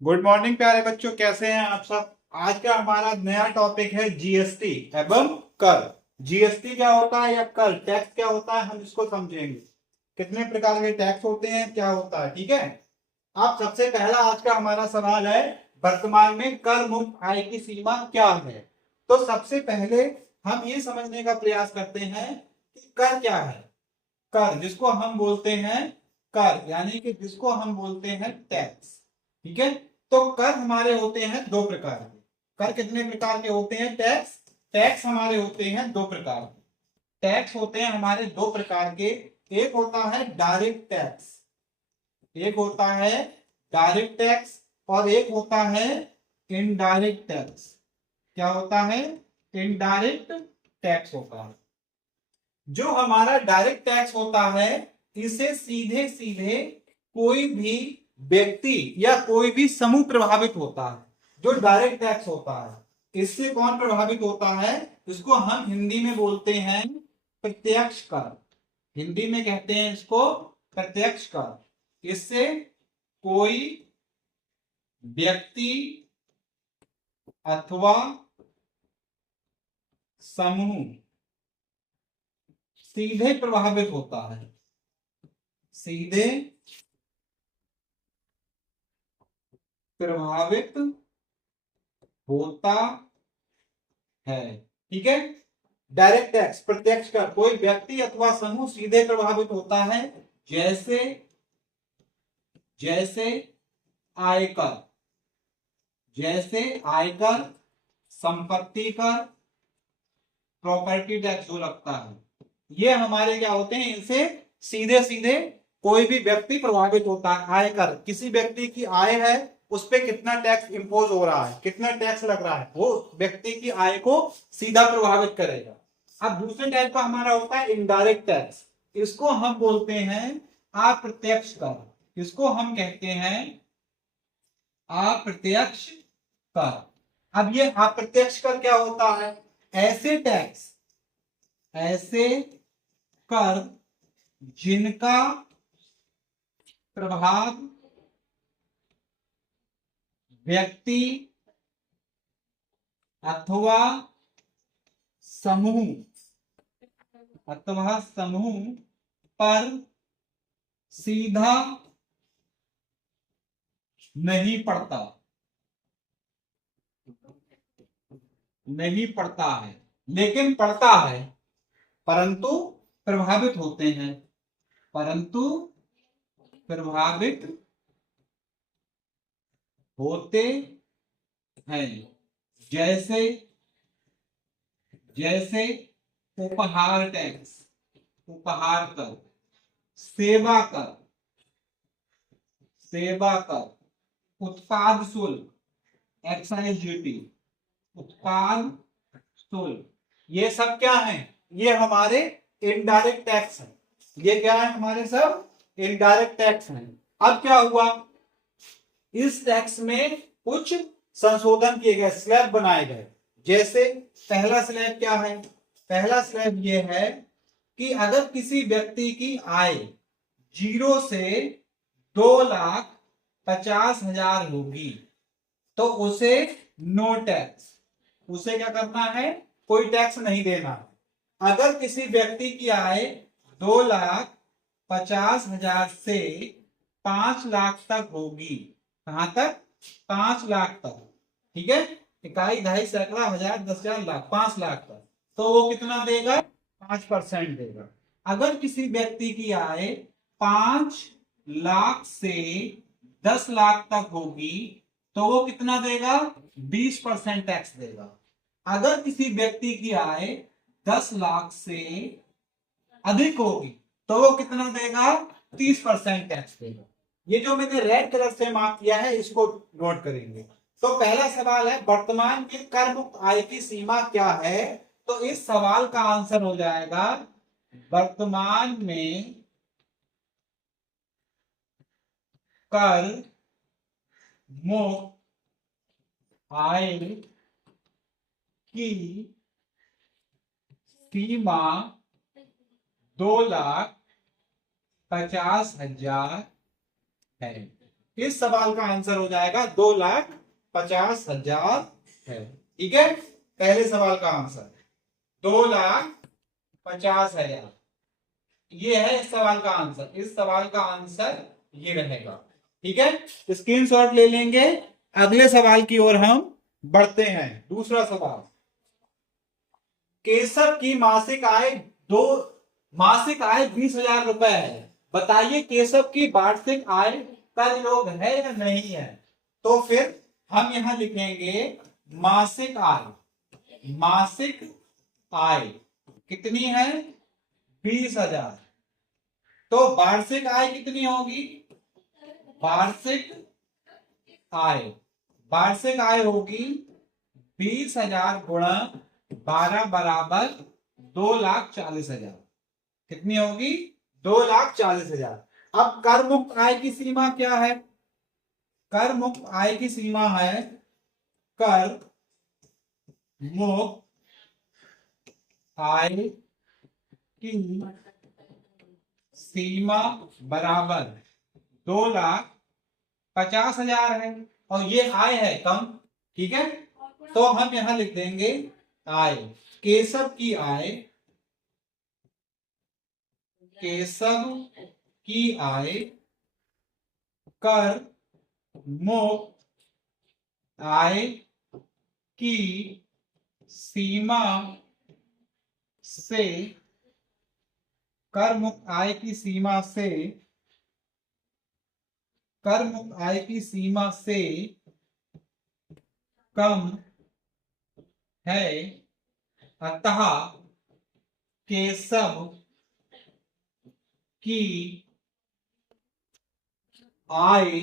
Good morning प्यारे बच्चों, कैसे हैं आप सब। आज का हमारा नया टॉपिक है जीएसटी एवं कर। जीएसटी क्या होता है या कर टैक्स क्या होता है, हम इसको समझेंगे। कितने प्रकार के टैक्स होते हैं, क्या होता है, ठीक है। अब सबसे पहला आज का हमारा सवाल है, वर्तमान में कर मुक्त आय की सीमा क्या है। तो सबसे पहले हम ये समझने का प्रयास करते हैं कि कर क्या है। कर जिसको हम बोलते हैं, कर यानी कि जिसको हम बोलते हैं टैक्स, ठीक है। तो कर हमारे होते हैं दो प्रकार के। कर कितने प्रकार के होते हैं, टैक्स। टैक्स हमारे होते हैं दो प्रकार के। टैक्स होते हैं हमारे दो प्रकार के। एक होता है डायरेक्ट टैक्स, एक होता है डायरेक्ट टैक्स, और एक होता है इनडायरेक्ट टैक्स। क्या होता है, इनडायरेक्ट टैक्स होता है। जो हमारा डायरेक्ट टैक्स होता है, इसे सीधे सीधे कोई भी व्यक्ति या कोई भी समूह प्रभावित होता है। जो डायरेक्ट टैक्स होता है, इससे कौन प्रभावित होता है, इसको हम हिंदी में बोलते हैं प्रत्यक्ष कर। हिंदी में कहते हैं इसको प्रत्यक्ष कर। इससे कोई व्यक्ति अथवा समूह सीधे प्रभावित होता है, सीधे प्रभावित होता है, ठीक है। डायरेक्ट टैक्स प्रत्यक्ष कर, कोई व्यक्ति अथवा समूह सीधे प्रभावित होता है। जैसे जैसे आयकर, जैसे आयकर, संपत्ति कर, प्रॉपर्टी टैक्स जो लगता है, ये हमारे क्या होते हैं, इनसे सीधे सीधे कोई भी व्यक्ति प्रभावित होता है। आयकर, किसी व्यक्ति की आय है, उस पर कितना टैक्स इंपोज हो रहा है, कितना टैक्स लग रहा है, वो व्यक्ति की आय को सीधा प्रभावित करेगा। अब दूसरे टाइप का हमारा होता है इनडायरेक्ट टैक्स। इसको हम बोलते हैं अप्रत्यक्ष कर। इसको हम कहते हैं अप्रत्यक्ष कर। अब ये अप्रत्यक्ष कर क्या होता है, ऐसे टैक्स, ऐसे कर जिनका प्रभाव व्यक्ति अथवा समूह पर सीधा नहीं पड़ता, नहीं पड़ता है, लेकिन पड़ता है, परंतु प्रभावित होते हैं, परंतु प्रभावित होते हैं। जैसे जैसे उपहार टैक्स, उपहार कर, सेवा कर, सेवा कर, उत्पाद शुल्क, एक्साइज ड्यूटी, उत्पाद शुल्क, ये सब क्या है, ये हमारे इनडायरेक्ट टैक्स है। ये क्या है, हमारे सब इनडायरेक्ट टैक्स हैं। अब क्या हुआ, इस टैक्स में कुछ संशोधन किए गए, स्लैब बनाए गए। जैसे पहला स्लैब क्या है, पहला स्लैब ये है कि अगर किसी व्यक्ति की आय 0 से 2,50,000 होगी, तो उसे नो टैक्स, उसे क्या करना है, कोई टैक्स नहीं देना। अगर किसी व्यक्ति की आय 2,50,000 से 5 लाख तक होगी, कहां तक, 5 लाख तक, ठीक है। इकाई, दहाई, सैकड़ा, हजार, 10,000, लाख, 5 लाख तक, तो वो कितना देगा, 5% देगा। अगर किसी व्यक्ति की आय 5 लाख से 10 लाख तक होगी, तो वो कितना देगा, 20% टैक्स देगा। अगर किसी व्यक्ति की आय 10 लाख से अधिक होगी, तो वो कितना देगा, 30% टैक्स देगा। ये जो मैंने रेड कलर से मार्क किया है, इसको नोट करेंगे। तो पहला सवाल है, वर्तमान में कर मुक्त आय की सीमा क्या है। तो इस सवाल का आंसर हो जाएगा, वर्तमान में कर मुक्त आय की सीमा 2,50,000 है। इस सवाल का आंसर हो जाएगा 2,50,000 है। ठीक है, पहले सवाल का आंसर 2,50,000 ये है इस सवाल का आंसर। इस सवाल का आंसर ये रहेगा। ठीक है, स्क्रीनशॉट ले लेंगे। अगले सवाल की ओर हम बढ़ते हैं। दूसरा सवाल, केशव की मासिक आय 20,000 रुपए है। बताइए केशव की वार्षिक आय कर योग है या नहीं है। तो फिर हम यहां लिखेंगे मासिक आय। मासिक आय कितनी है, 20,000। तो वार्षिक आय कितनी होगी, वार्षिक आय वार्षिक आय होगी 20,000 गुणा 12 बराबर 2,40,000। कितनी होगी, 2,40,000। अब कर मुक्त आय की सीमा क्या है, कर मुक्त आय की सीमा है, कर मुक्त आय की सीमा बराबर 2,50,000 है और ये आय है कम। ठीक है, तो हम यहां लिख देंगे आय, केशव की आय, केशव की आय कर मुक्त आय की सीमा से, कर मुक्त आय की सीमा से, कर मुक्त आय की सीमा से कम है, अतः केशव की आय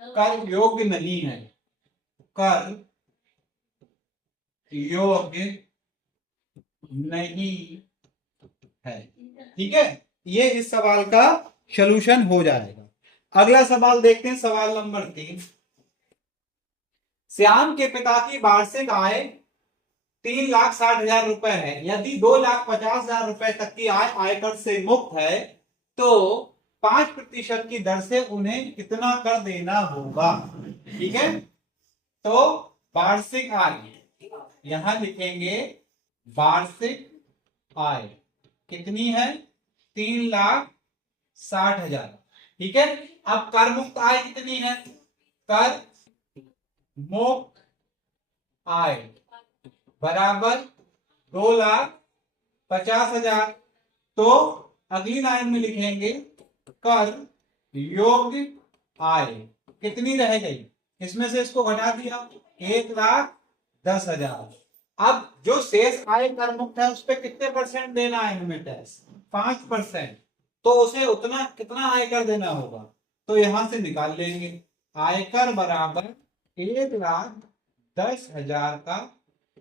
कर योग्य नहीं है, कर योग्य नहीं है। ठीक है, ये इस सवाल का सलूशन हो जाएगा। अगला सवाल देखते हैं, सवाल नंबर 3। श्याम के पिता की वार्षिक आय 3,60,000 रुपए है। यदि 2,50,000 रुपए तक की आय आयकर से मुक्त है तो 5% की दर से उन्हें कितना कर देना होगा। ठीक है, तो वार्षिक आय यहां लिखेंगे, वार्षिक आय कितनी है, 3,60,000। ठीक है, अब कर मुक्त आय कितनी है, कर मुक्त आय बराबर 2,50,000। तो अगली लाइन में लिखेंगे कर योग्य आय कितनी रह गई, इसमें से इसको घटा दिया 1,10,000। अब जो शेष आय कर मुक्त है उस पर कितने परसेंट देना है हमें टैक्स, 5%। तो उसे उतना कितना आयकर देना होगा, तो यहां से निकाल लेंगे आयकर बराबर 1,10,000 का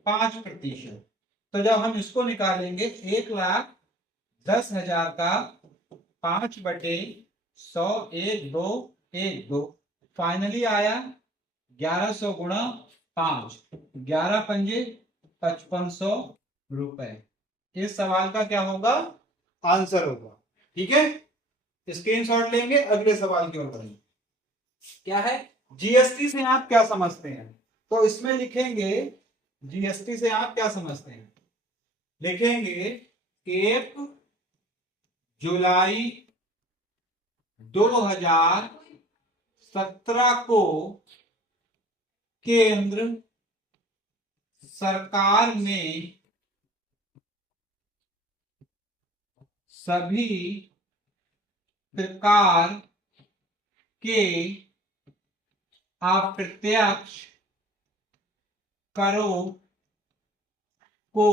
5%। तो जब हम इसको निकालेंगे 1,10,000 का 5/100, 1,2,1,2, फाइनली आया 1,100 गुणा 5, 11×5 5500 रुपए। इस सवाल का क्या होगा, आंसर होगा। ठीक है, स्क्रीनशॉट लेंगे, अगले सवाल की ओर बढ़ेंगे। क्या है, जीएसटी से आप क्या समझते हैं। तो इसमें लिखेंगे जीएसटी से आप क्या समझते हैं, लिखेंगे 1 जुलाई 2017 को केंद्र सरकार ने सभी प्रकार के अप्रत्यक्ष करों को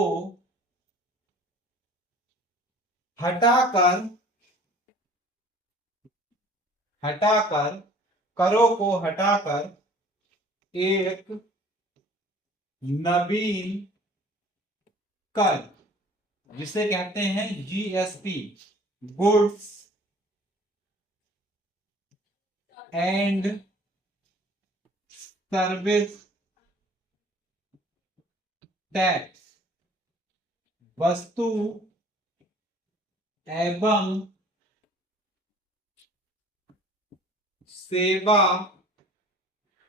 हटाकर करों को हटाकर एक नवीन कर, जिसे कहते हैं GST, goods and service tax, वस्तु एवं सेवा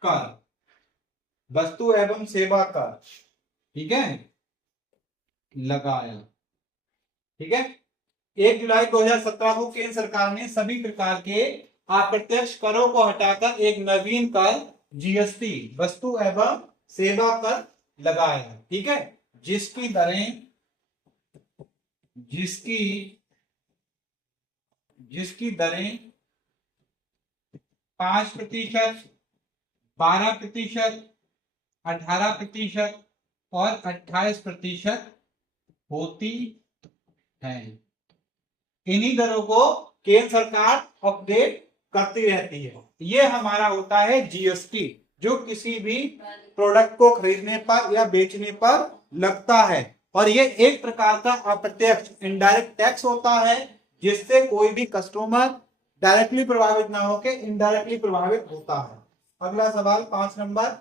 कर, वस्तु एवं सेवा कर, ठीक है, लगाया। ठीक है, 1 जुलाई 2017 को केंद्र सरकार ने सभी प्रकार के अप्रत्यक्ष करों को हटाकर एक नवीन कर जीएसटी, वस्तु एवं सेवा कर लगाया। ठीक है, जिसकी दरें 5%, 12%, 18% और 28% होती है। इन्हीं दरों को केंद्र सरकार अपडेट करती रहती है। ये हमारा होता है जीएसटी, जो किसी भी प्रोडक्ट को खरीदने पर या बेचने पर लगता है। और ये एक प्रकार का अप्रत्यक्ष इनडायरेक्ट टैक्स होता है, जिससे कोई भी कस्टमर डायरेक्टली प्रभावित ना होकर इनडायरेक्टली प्रभावित होता है। अगला सवाल 5 नंबर,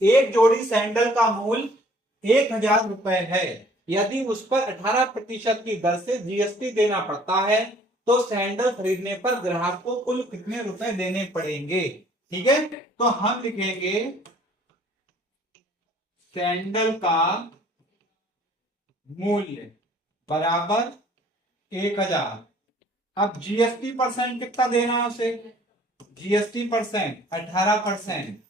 एक जोड़ी सैंडल का मूल्य 1000 रुपए है। यदि उस पर 18% की दर से जीएसटी देना पड़ता है तो सैंडल खरीदने पर ग्राहक को कुल कितने रुपए देने पड़ेंगे? ठीक है, तो हम लिखेंगे सैंडल का मूल्य बराबर 1000। अब जीएसटी परसेंट कितना देना है उसे? जीएसटी परसेंट 18%,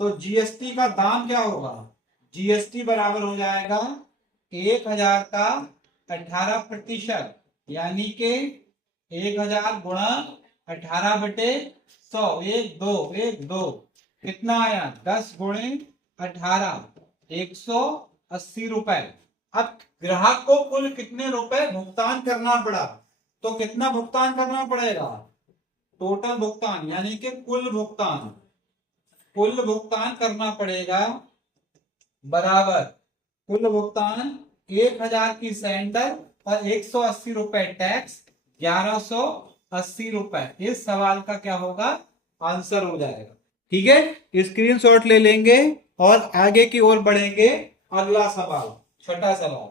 तो जीएसटी का दाम क्या होगा? जीएसटी बराबर हो जाएगा 1000 का 18%, यानी कि 1000 गुणा 18/100, 1 2 कितना आया? 10 गुणे 18, 180 रुपए। अब ग्राहक को कुल कितने रुपए भुगतान करना पड़ा? तो कितना भुगतान करना पड़ेगा? टोटल भुगतान, यानी कि कुल भुगतान करना पड़ेगा बराबर कुल भुगतान 1000 की सैंडल और 180 रुपए टैक्स, 1180 रुपए। इस सवाल का क्या होगा? आंसर हो जाएगा। ठीक है, स्क्रीनशॉट ले लेंगे और आगे की ओर बढ़ेंगे। अगला सवाल, छठा सवाल,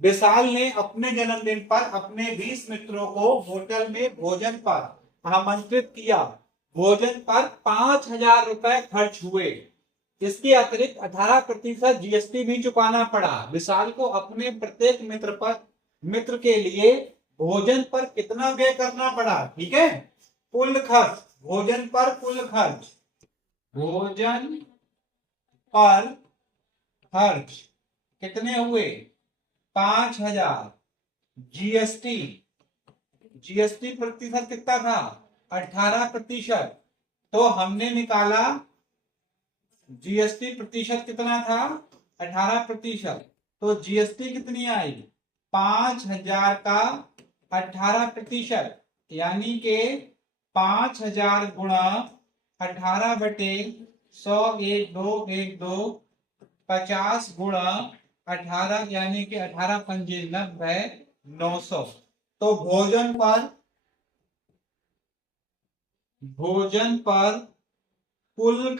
विशाल ने अपने जन्मदिन पर अपने 20 मित्रों को होटल में भोजन पर आमंत्रित किया। भोजन पर 5000 रुपए खर्च हुए। इसके अतिरिक्त 18% जीएसटी भी चुकाना पड़ा। विशाल को अपने प्रत्येक मित्र के लिए भोजन पर कितना व्यय करना पड़ा? ठीक है, कुल खर्च, भोजन पर कुल खर्च, भोजन पर खर्च कितने हुए? 5000। जीएसटी प्रतिशत कितना था? 18%। तो हमने निकाला जीएसटी प्रतिशत कितना था? 18%। तो जीएसटी कितनी आई? 5000 का 18%, यानी के 5000 गुणा 18/100, 1 2 50 गुणा 18, यानी कि 18 पंजे 90, 900। तो भोजन पर कुल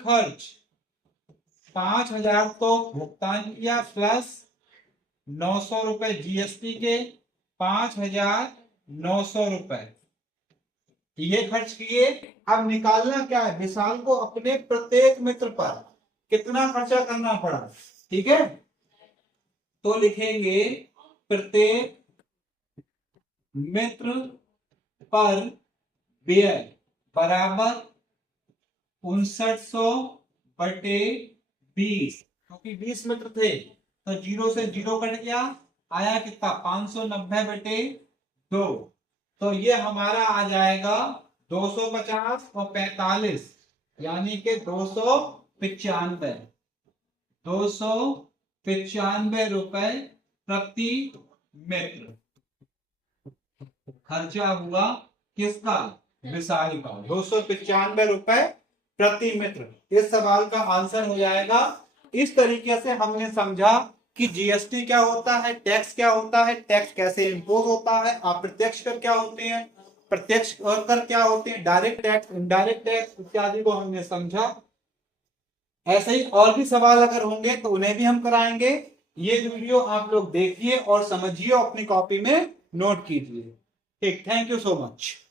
खर्च 5000 तो भुगतान किया, प्लस 900 रुपए जीएसटी के, 5900 रुपए ये खर्च किए। अब निकालना क्या है? विशाल को अपने प्रत्येक मित्र पर कितना खर्चा करना पड़ा। ठीक है, तो लिखेंगे प्रत्येक मित्र पर व्यय बराबर 5900/20, क्योंकि 20 मित्र थे तो 0 से 0 कट गया, आया कितना? 590/2। तो ये हमारा आ जाएगा 250 और 45, यानी कि 295 रुपए प्रति मित्र खर्चा हुआ। किसका? विशाल का। 295 रुपए प्रति मित्र। इस सवाल का आंसर हो जाएगा। इस तरीके से हमने समझा कि जीएसटी क्या होता है, टैक्स क्या होता है, टैक्स कैसे इम्पोज होता है, अप्रत्यक्ष कर क्या होते हैं, प्रत्यक्ष कर क्या होते हैं, डायरेक्ट टैक्स, इनडायरेक्ट टैक्स इत्यादि को हमने समझा। ऐसे ही और भी सवाल अगर होंगे तो उन्हें भी हम कराएंगे। ये वीडियो आप लोग देखिए और समझिए, अपनी कॉपी में नोट कीजिए। ठीक, थैंक यू सो मच।